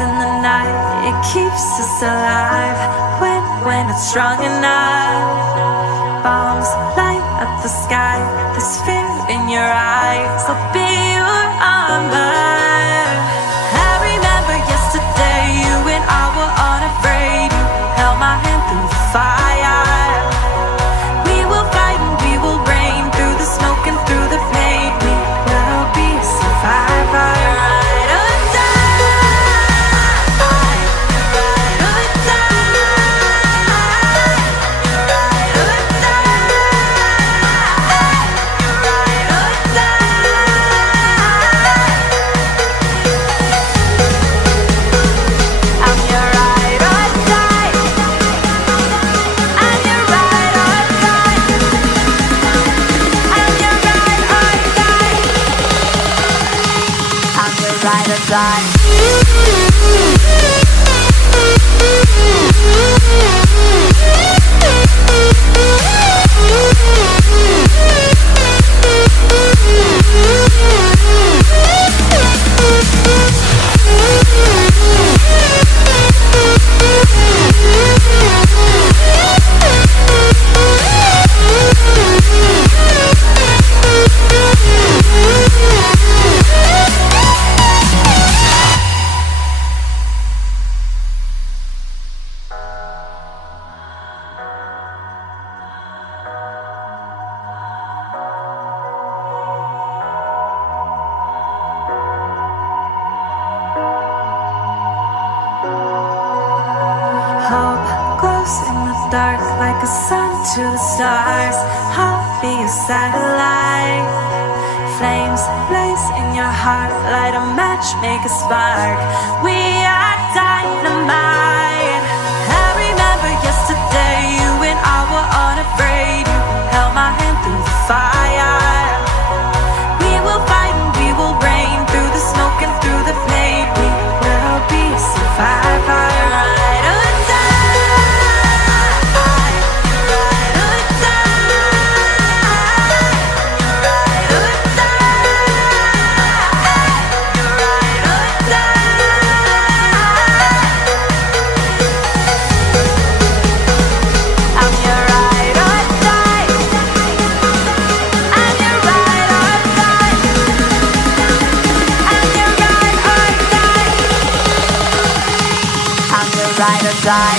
in the night, it keeps us alive. When it's strong enough, bombs light up the sky. This fear in your eyes, I'll be your armor. I remember yesterday, you and I were unafraid. You held my hand through the fire. We will fight and we will reign through the smoke and through the pain. We will be a survivor. Ride or die. Dark like a sun to the stars. I'll be a satellite. Flames blaze in your heart. Light a match, make a spark. We are dynamite. I remember yesterday, you and I were unafraid. You held my hand through the fire. We will fight and we will reign through the smoke and through the pain. We will be a survivor. Ride or die. Ride or die.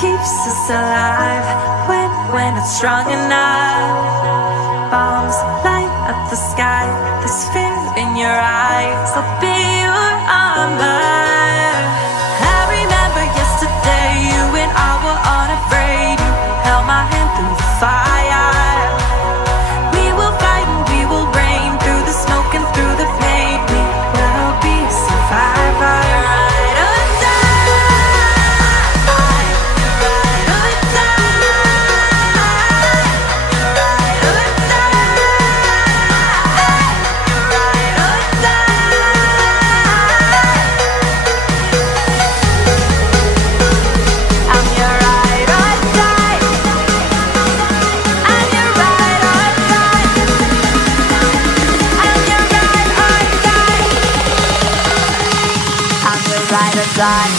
Keeps us alive when it's strong enough. Bombs light up the sky. This fear in your eyes, I'll be your armor. I remember yesterday, you and I were unafraid. You held my hand through the fire. We will fight and we will reign through the smoke and through the pain. We will be a survivor. ride or die.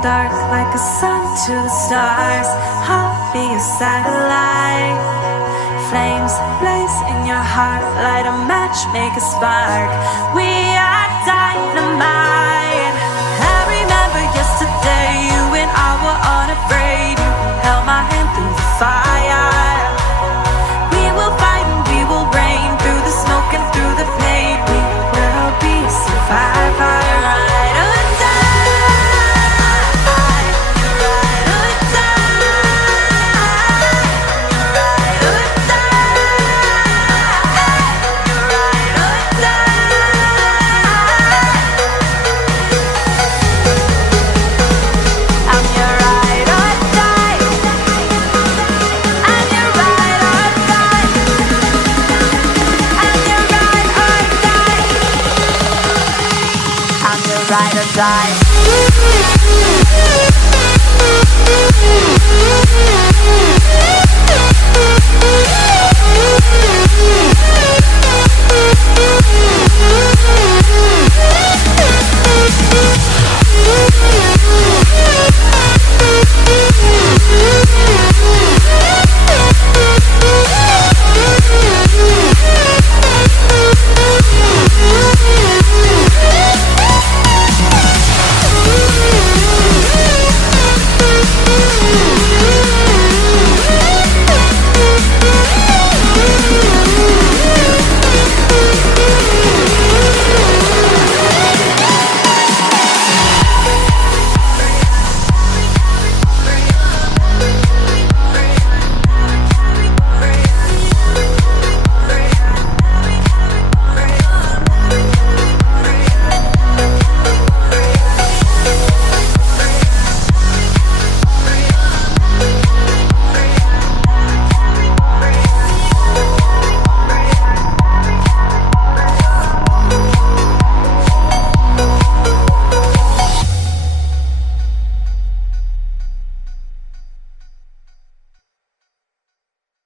Dark like a sun to the stars. I'll be a satellite. Flames blaze in your heart, light a match, make a spark. We are dynamite. I remember yesterday, you and I were unafraid. You held my hand through the fire. We will fight and we will reign through the smoke and through the pain. We will be survivors. Ride or die.